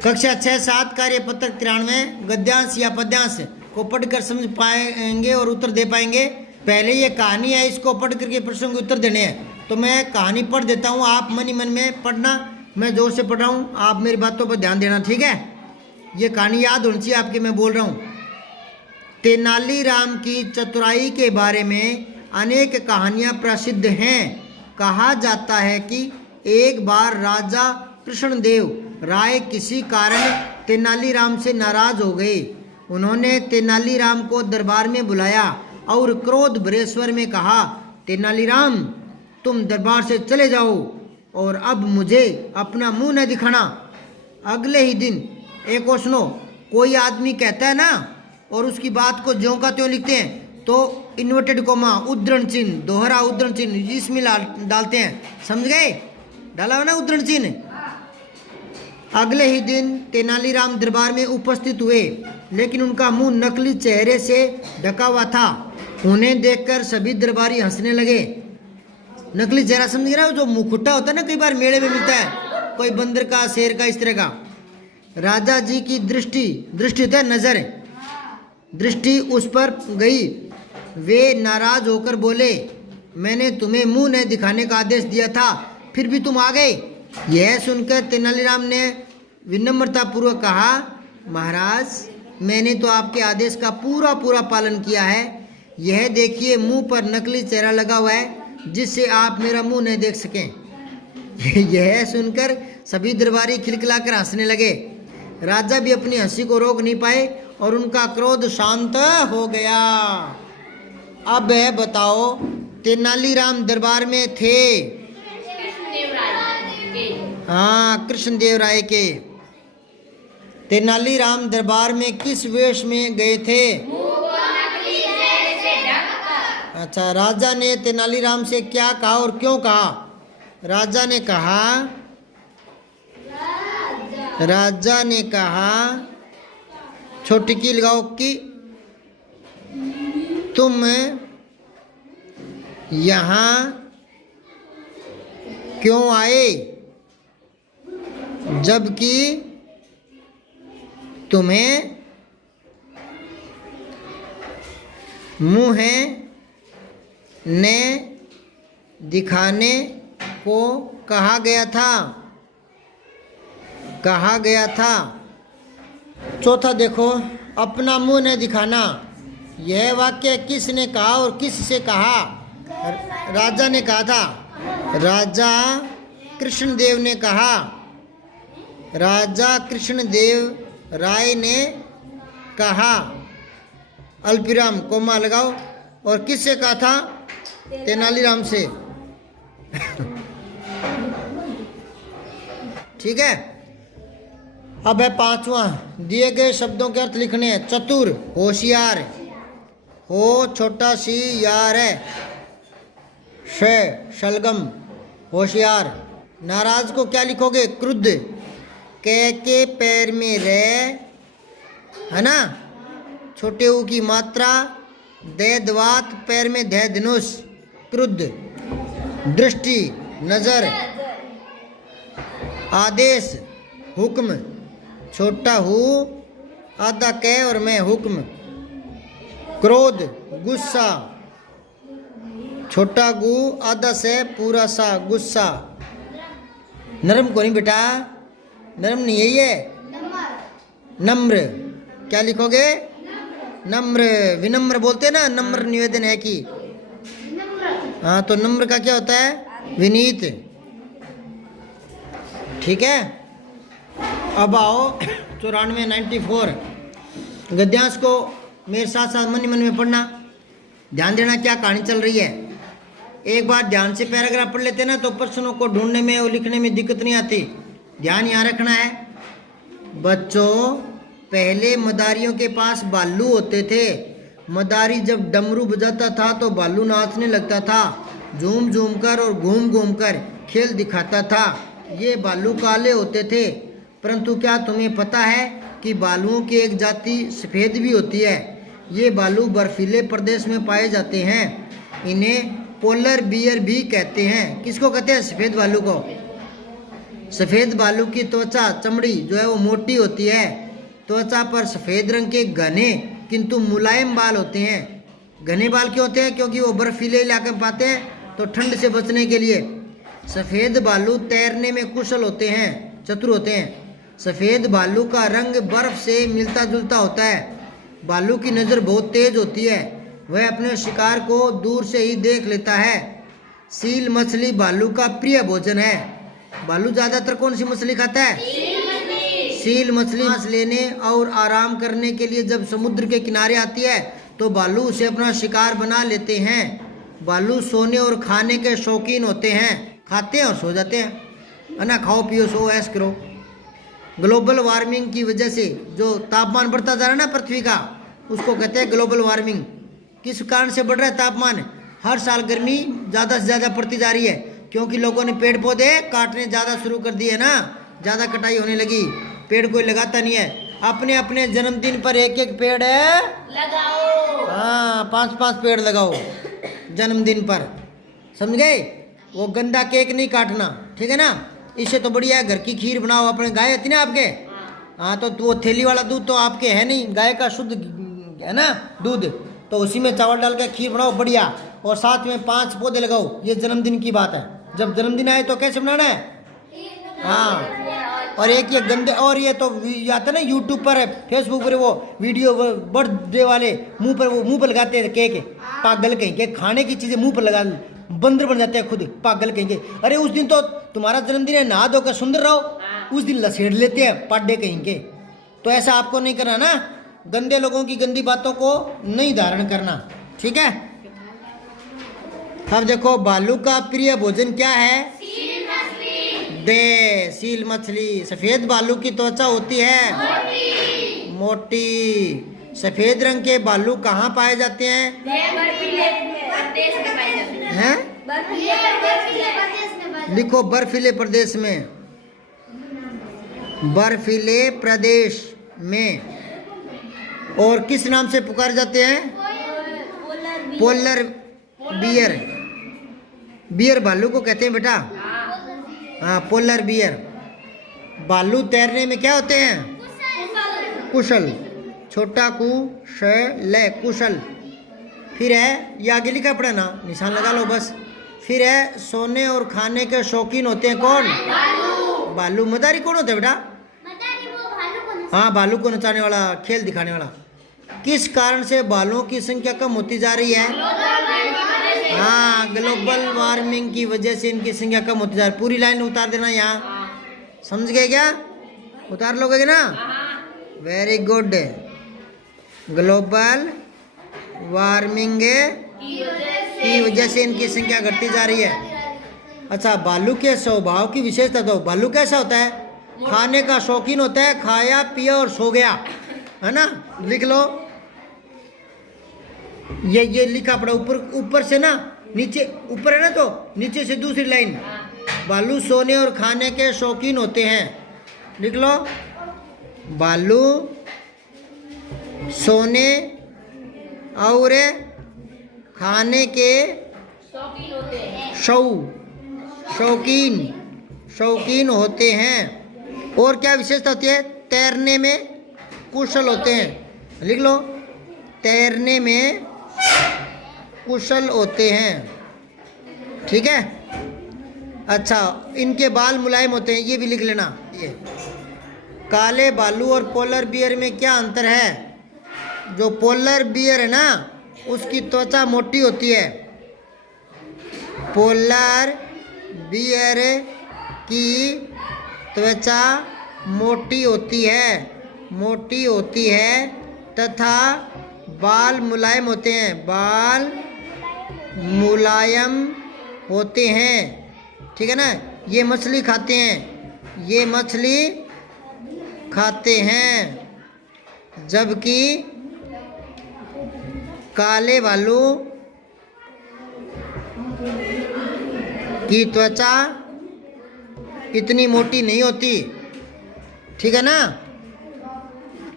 कक्षा 6-7 कार्यपत्र 93 गद्यांश या पद्यांश को पढ़कर समझ पाएंगे और उत्तर दे पाएंगे। पहले ये कहानी है, इसको पढ़ करके प्रश्नों के उत्तर देने हैं। तो मैं कहानी पढ़ देता हूँ, आप मनी मन में पढ़ना, मैं जोर से पढ़ रहा हूँ, आप मेरी बातों पर ध्यान देना, ठीक है। ये कहानी याद होनी चाहिए आपके, मैं बोल रहा हूँ। तेनालीराम की चतुराई के बारे में अनेक कहानियाँ प्रसिद्ध हैं। कहा जाता है कि एक बार राजा कृष्णदेव राय किसी कारण तेनालीराम से नाराज हो गए। उन्होंने तेनालीराम को दरबार में बुलाया और क्रोध भरे स्वर में कहा, तेनालीराम, तुम दरबार से चले जाओ और अब मुझे अपना मुंह न दिखाना। अगले ही दिन, एक और सुनो, कोई आदमी कहता है ना और उसकी बात को ज्यों का त्यों लिखते हैं तो इन्वर्टेड कोमा, उद्धरण चिन्ह, दोहरा उद्धरण चिन्ह इसमें डालते हैं, समझ गए? डाला हो ना उद्धरण चिन्ह। अगले ही दिन तेनालीराम दरबार में उपस्थित हुए, लेकिन उनका मुंह नकली चेहरे से ढका हुआ था। उन्हें देखकर सभी दरबारी हंसने लगे। नकली चेहरा समझ रहे हो, जो मुखुट्टा होता है ना, कई बार मेले में मिलता है, कोई बंदर का, शेर का, इस तरह का। राजा जी की दृष्टि होता है नजर, दृष्टि उस पर गई। वे नाराज होकर बोले, मैंने तुम्हें मुंह नहीं दिखाने का आदेश दिया था, फिर भी तुम आ गए। यह सुनकर तेनालीराम ने विनम्रतापूर्वक कहा, महाराज, मैंने तो आपके आदेश का पूरा पालन किया है। यह देखिए, मुंह पर नकली चेहरा लगा हुआ है जिससे आप मेरा मुंह नहीं देख सकें। यह सुनकर सभी दरबारी खिलखिलाकर हंसने लगे। राजा भी अपनी हंसी को रोक नहीं पाए और उनका क्रोध शांत हो गया। अब बताओ, तेनालीराम दरबार में थे, हाँ, कृष्णदेव राय के। तेनालीराम दरबार में किस वेश में गए थे? अच्छा, राजा ने तेनालीराम से क्या कहा और क्यों कहा? राजा ने कहा, छोटी की लगाओ कि तुम यहाँ क्यों आए, जबकि तुम्हें मुंह ने दिखाने को कहा गया था। चौथा देखो, अपना मुंह न दिखाना। यह वाक्य किसने कहा और किस से कहा? राजा ने कहा था। राजा कृष्णदेव ने कहा। राजा कृष्णदेव राय ने कहा, अल्पविराम कोमा लगाओ। और किससे कहा था? तेनालीराम से। ठीक है। अब है पांचवा, दिए गए शब्दों के अर्थ लिखने हैं। चतुर, होशियार, हो छोटा सी यार है, शलगम, होशियार। नाराज को क्या लिखोगे? क्रुद्ध, के पैर में रे, है ना, छोटे ऊ की मात्रा, दे द्वात, पैर में धे धनुष, क्रुद्ध। दृष्टि, नजर। आदेश, हुक्म, छोटा हूँ, आधा कै और मैं, हुक्म। क्रोध, गुस्सा, छोटा गु, आधा से, पूरा सा, गुस्सा। नरम को नहीं बेटा, नरम नहीं है ये, नम्र। क्या लिखोगे? नम्र। विनम्र बोलते हैं ना, नम्र निवेदन है कि, हाँ, तो नम्र का क्या होता है? विनीत। ठीक है। अब आओ 94 94 गद्यांश को मेरे साथ साथ मन में पढ़ना, ध्यान देना क्या कहानी चल रही है। एक बार ध्यान से पैराग्राफ पढ़ लेते ना तो प्रश्नों को ढूंढने में और लिखने में दिक्कत नहीं आती। ध्यान यहाँ रखना है बच्चों। पहले मदारियों के पास बालू होते थे। मदारी जब डमरू बजाता था तो बालू नाचने लगता था, झूम झूम कर और घूम घूम कर खेल दिखाता था। ये बालू काले होते थे, परंतु क्या तुम्हें पता है कि बालुओं की एक जाति सफ़ेद भी होती है। ये बालू बर्फीले प्रदेश में पाए जाते हैं। इन्हें पोलर बियर भी कहते हैं। किसको कहते हैं? सफ़ेद बालू को। सफ़ेद भालू की त्वचा चमड़ी जो है वो मोटी होती है। त्वचा पर सफ़ेद रंग के घने किंतु मुलायम बाल होते हैं। घने बाल क्यों होते हैं? क्योंकि वो बर्फीले इलाके में पाते हैं, तो ठंड से बचने के लिए। सफ़ेद भालू तैरने में कुशल होते हैं, चतुर होते हैं। सफ़ेद भालू का रंग बर्फ से मिलता जुलता होता है। भालू की नज़र बहुत तेज होती है, वह अपने शिकार को दूर से ही देख लेता है। सील मछली भालू का प्रिय भोजन है। भालू ज़्यादातर कौन सी मछली खाता है? सील मछली। सांस लेने और आराम करने के लिए जब समुद्र के किनारे आती है तो भालू उसे अपना शिकार बना लेते हैं। भालू सोने और खाने के शौकीन होते हैं, खाते हैं और सो जाते हैं, है ना। खाओ पियो सो ऐश करो। ग्लोबल वार्मिंग की वजह से जो तापमान बढ़ता जा रहा है ना पृथ्वी का, उसको कहते हैं ग्लोबल वार्मिंग। किस कारण से बढ़ रहा है तापमान? हर साल गर्मी ज़्यादा से ज़्यादा पड़ती जा रही है, क्योंकि लोगों ने पेड़ पौधे काटने ज़्यादा शुरू कर दिए ना, ज़्यादा कटाई होने लगी। पेड़ कोई लगाता नहीं है। अपने अपने जन्मदिन पर एक एक पेड़ लगाओ। हाँ, 5-5 पेड़ लगाओ जन्मदिन पर, समझ गए। वो गंदा केक नहीं काटना, ठीक है ना। इससे तो बढ़िया है घर की खीर बनाओ। अपने गाय होती ना आपके, हाँ, तो वो थैली वाला दूध तो आपके है नहीं, गाय का शुद्ध है ना दूध, तो उसी में चावल डाल के खीर बनाओ बढ़िया, और साथ में 5 पौधे लगाओ। ये जन्मदिन की बात है। जब जन्मदिन आए तो कैसे बनाना है? हाँ, और एक ये गंदे, और ये तो आता ना यूट्यूब पर फेसबुक पर वो वीडियो बर्थडे वाले मुंह पर लगाते हैं केक, पागल कहीं के। खाने की चीज़ें मुंह पर लगा, बंदर बन जाते हैं खुद, पागल कहीं के। अरे उस दिन तो तुम्हारा जन्मदिन है, नहा धोकर सुंदर रहो, उस दिन लसेड़ लेते हैं पाड्डे कहीं के। तो ऐसा आपको नहीं करना ना, गंदे लोगों की गंदी बातों को नहीं धारण करना, ठीक है। अब देखो भालू का प्रिय भोजन क्या है? सील मछली। सफ़ेद भालू की त्वचा होती है मोटी। सफ़ेद रंग के भालू कहाँ पाए जाते हैं? हैं? लिखो बर्फीले प्रदेश में। बर्फीले प्रदेश में। और किस नाम से पुकारे जाते हैं? Polar bear. बियर भालू को कहते हैं बेटा, हाँ, पोलर बियर। भालू तैरने में क्या होते हैं? कुशल। छोटा कुशल, कुशल। फिर है, ये आगे लिखा पड़ा ना, निशान लगा लो बस। फिर है, सोने और खाने के शौकीन होते हैं कौन? भालू। मदारी कौन होता है बेटा? हाँ, भालू को नचाने वाला, खेल दिखाने वाला। किस कारण से भालुओं की संख्या कम होती जा रही है? हाँ, ग्लोबल वार्मिंग की वजह से इनकी संख्या कम होती जा रही है। पूरी लाइन उतार देना यहाँ, समझ गए क्या? उतार लोगे ना? Very good. ग्लोबल वार्मिंग की वजह से इनकी संख्या घटती जा रही है। अच्छा, भालू के स्वभाव की विशेषता दो। भालू कैसा होता है? खाने का शौकीन होता है, खाया पिया और सो गया, है ना। लिख लो, ये लिखा पड़ा ऊपर से ना नीचे, ऊपर है ना तो नीचे से दूसरी लाइन। भालू सोने और खाने के शौकीन होते हैं। लिख लो, भालू सोने और खाने के शौकीन होते हैं। और क्या विशेषता होती है? तैरने में कुशल होते हैं। लिख लो, तैरने में कुशल होते हैं, ठीक है। अच्छा, इनके बाल मुलायम होते हैं, ये भी लिख लेना। ये काले भालू और पोलर बियर में क्या अंतर है? जो पोलर बियर है ना, उसकी त्वचा मोटी होती है। पोलर बियर की त्वचा मोटी होती है तथा बाल मुलायम होते हैं। बाल मुलायम होते हैं, ठीक है ना। ये मछली खाते हैं, जबकि काले भालू की त्वचा इतनी मोटी नहीं होती, ठीक है ना।